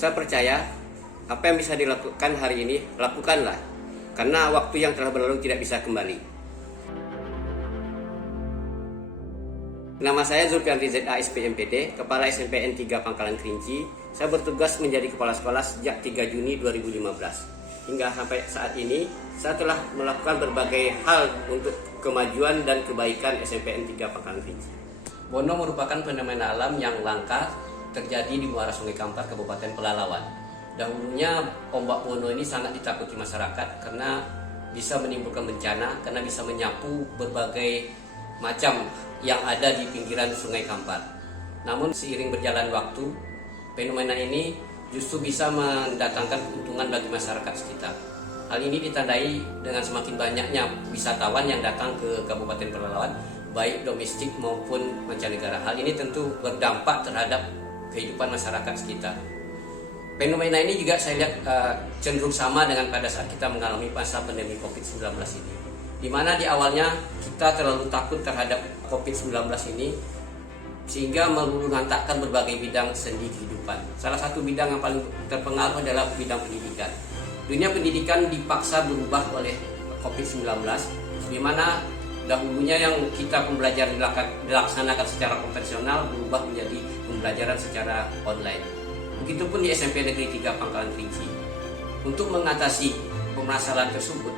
Saya percaya apa yang bisa dilakukan hari ini, lakukanlah. Karena waktu yang telah berlalu tidak bisa kembali. Nama saya Zulfian ZA SPMPD, Kepala SMPN 3 Pangkalan Kerinci. Saya bertugas menjadi kepala sekolah sejak 3 Juni 2015. Hingga sampai saat ini, saya telah melakukan berbagai hal untuk kemajuan dan kebaikan SMPN 3 Pangkalan Kerinci. Bono merupakan fenomena alam yang langka terjadi di muara Sungai Kampar, Kabupaten Pelalawan. Dahulunya ombak Bono ini sangat ditakuti masyarakat karena bisa menimbulkan bencana, karena bisa menyapu berbagai macam yang ada di pinggiran Sungai Kampar. Namun seiring berjalan waktu, fenomena ini justru bisa mendatangkan keuntungan bagi masyarakat sekitar. Hal ini ditandai dengan semakin banyaknya wisatawan yang datang ke Kabupaten Pelalawan, baik domestik maupun mancanegara. Hal ini tentu berdampak terhadap kehidupan masyarakat sekitar. Fenomena ini juga saya lihat cenderung sama dengan pada saat kita mengalami masa pandemi COVID-19 ini, di mana di awalnya kita terlalu takut terhadap COVID-19 ini sehingga meluluhlantakkan berbagai bidang sendi kehidupan. Salah satu bidang yang paling terpengaruh adalah bidang pendidikan. Dunia pendidikan dipaksa berubah oleh COVID-19, di mana dahulunya yang kita pembelajaran dilaksanakan secara konvensional berubah menjadi pembelajaran secara online. Begitupun di SMP Negeri 3 Pangkalan Kerinci. Untuk mengatasi permasalahan tersebut,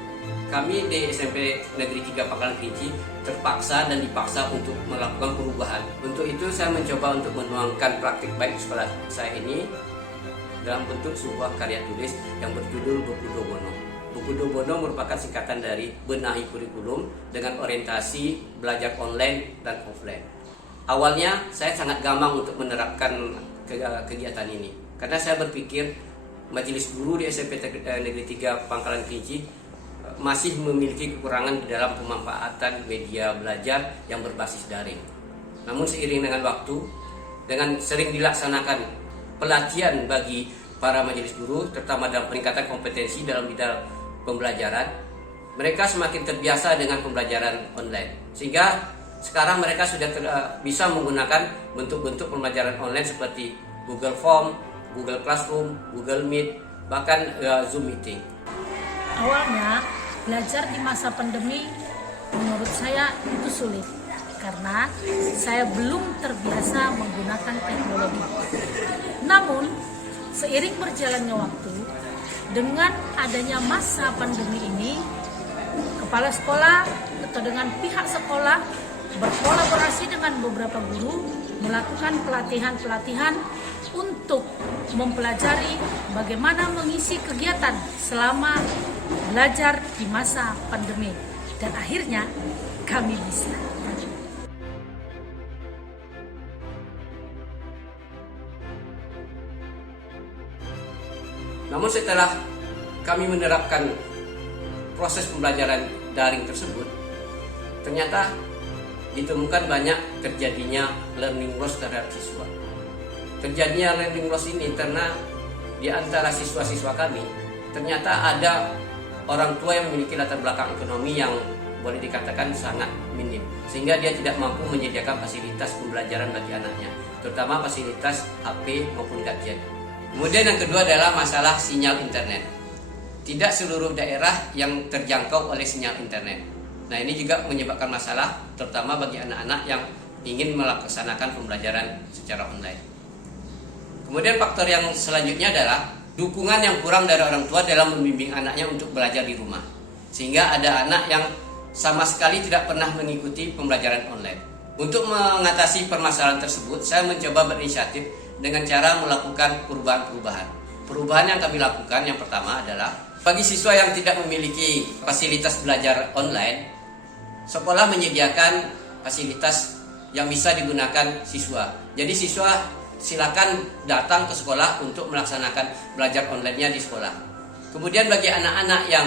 kami di SMP Negeri 3 Pangkalan Kerinci terpaksa dan dipaksa untuk melakukan perubahan. Untuk itu saya mencoba untuk menuangkan praktik baik di sekolah saya ini dalam bentuk sebuah karya tulis yang berjudul Buku Do Bono. Buku Do Bono merupakan singkatan dari benahi kurikulum dengan orientasi belajar online dan offline. Awalnya saya sangat gampang untuk menerapkan kegiatan ini karena saya berpikir majelis guru di SMP Negeri 3 Pangkalan Kerinci masih memiliki kekurangan di dalam pemanfaatan media belajar yang berbasis daring. Namun seiring dengan waktu, dengan sering dilaksanakan pelatihan bagi para majelis guru, terutama dalam peningkatan kompetensi dalam bidang pembelajaran, mereka semakin terbiasa dengan pembelajaran online. Sehingga sekarang mereka sudah bisa menggunakan bentuk-bentuk pembelajaran online seperti Google Form, Google Classroom, Google Meet, bahkan Zoom Meeting. Awalnya belajar di masa pandemi menurut saya itu sulit karena saya belum terbiasa menggunakan teknologi. Namun seiring berjalannya waktu, dengan adanya masa pandemi ini, kepala sekolah atau dengan pihak sekolah berkolaborasi dengan beberapa guru melakukan pelatihan-pelatihan untuk mempelajari bagaimana mengisi kegiatan selama belajar di masa pandemi, dan akhirnya kami bisa. Namun setelah kami menerapkan proses pembelajaran daring tersebut, ternyata ditemukan banyak terjadinya learning loss terhadap siswa. Terjadinya learning loss ini karena di antara siswa-siswa kami ternyata ada orang tua yang memiliki latar belakang ekonomi yang boleh dikatakan sangat minim, sehingga dia tidak mampu menyediakan fasilitas pembelajaran bagi anaknya, terutama fasilitas HP maupun gadget. Kemudian yang kedua adalah masalah sinyal internet. Tidak seluruh daerah yang terjangkau oleh sinyal internet. Nah, ini juga menyebabkan masalah terutama bagi anak-anak yang ingin melaksanakan pembelajaran secara online. Kemudian faktor yang selanjutnya adalah dukungan yang kurang dari orang tua dalam membimbing anaknya untuk belajar di rumah. Sehingga ada anak yang sama sekali tidak pernah mengikuti pembelajaran online. Untuk mengatasi permasalahan tersebut, saya mencoba berinisiatif dengan cara melakukan perubahan-perubahan. Perubahan yang kami lakukan yang pertama adalah bagi siswa yang tidak memiliki fasilitas belajar online, sekolah menyediakan fasilitas yang bisa digunakan siswa. Jadi siswa silakan datang ke sekolah untuk melaksanakan belajar online-nya di sekolah. Kemudian bagi anak-anak yang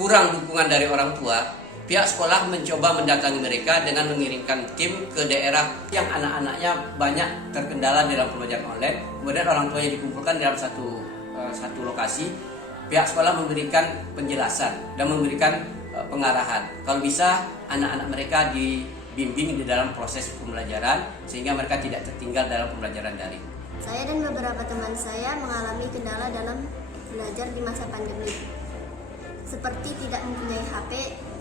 kurang dukungan dari orang tua, pihak sekolah mencoba mendatangi mereka dengan mengirimkan tim ke daerah yang anak-anaknya banyak terkendala dalam pembelajaran online. Kemudian orang tuanya dikumpulkan dalam satu lokasi. Pihak sekolah memberikan penjelasan dan memberikan pengarahan. Kalau bisa anak-anak mereka dibimbing di dalam proses pembelajaran sehingga mereka tidak tertinggal dalam pembelajaran daring. Saya dan beberapa teman saya mengalami kendala dalam belajar di masa pandemi, seperti tidak mempunyai HP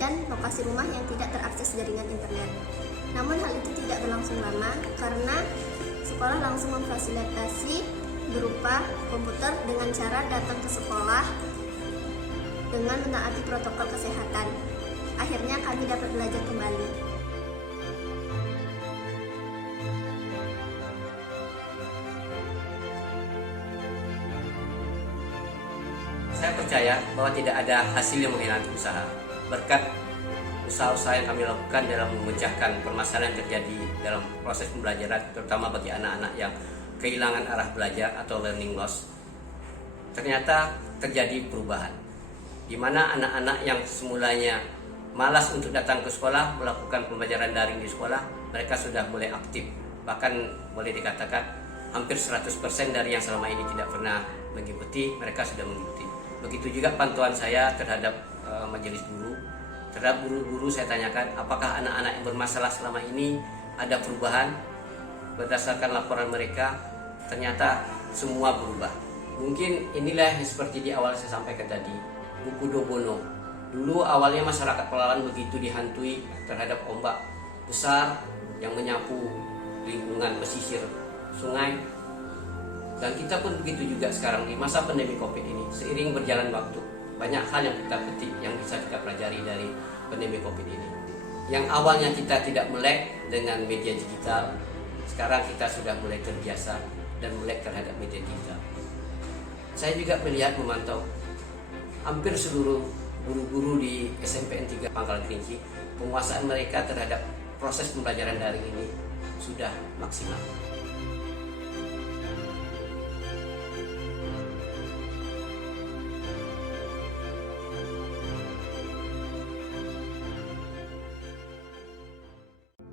dan lokasi rumah yang tidak terakses jaringan internet. Namun hal itu tidak berlangsung lama karena sekolah langsung memfasilitasi berupa komputer dengan cara datang ke sekolah dengan menaati protokol kesehatan. Akhirnya kami dapat belajar kembali. Saya percaya bahwa tidak ada hasil yang mengkhianati usaha. Berkat usaha-usaha yang kami lakukan dalam memecahkan permasalahan yang terjadi dalam proses pembelajaran, terutama bagi anak-anak yang kehilangan arah belajar atau learning loss, ternyata terjadi perubahan. Di mana anak-anak yang semulanya malas untuk datang ke sekolah, melakukan pembelajaran daring di sekolah, mereka sudah mulai aktif. Bahkan boleh dikatakan hampir 100% dari yang selama ini tidak pernah mengikuti, mereka sudah mengikuti. Begitu juga pantauan saya terhadap majelis guru, terhadap guru-guru saya tanyakan apakah anak-anak yang bermasalah selama ini ada perubahan. Berdasarkan laporan mereka, ternyata semua berubah. Mungkin inilah yang seperti di awal saya sampaikan tadi, buku Dobono. Dulu awalnya masyarakat Pelawan begitu dihantui terhadap ombak besar yang menyapu lingkungan pesisir sungai. Dan kita pun begitu juga sekarang di masa pandemi COVID ini. Seiring berjalan waktu, banyak hal yang kita petik, yang bisa kita pelajari dari pandemi COVID ini. Yang awalnya kita tidak melek dengan media digital, sekarang kita sudah mulai terbiasa dan melek terhadap media digital. Saya juga melihat, memantau hampir seluruh guru-guru di SMPN 3 Pangkalan Kerinci, penguasaan mereka terhadap proses pembelajaran daring ini sudah maksimal.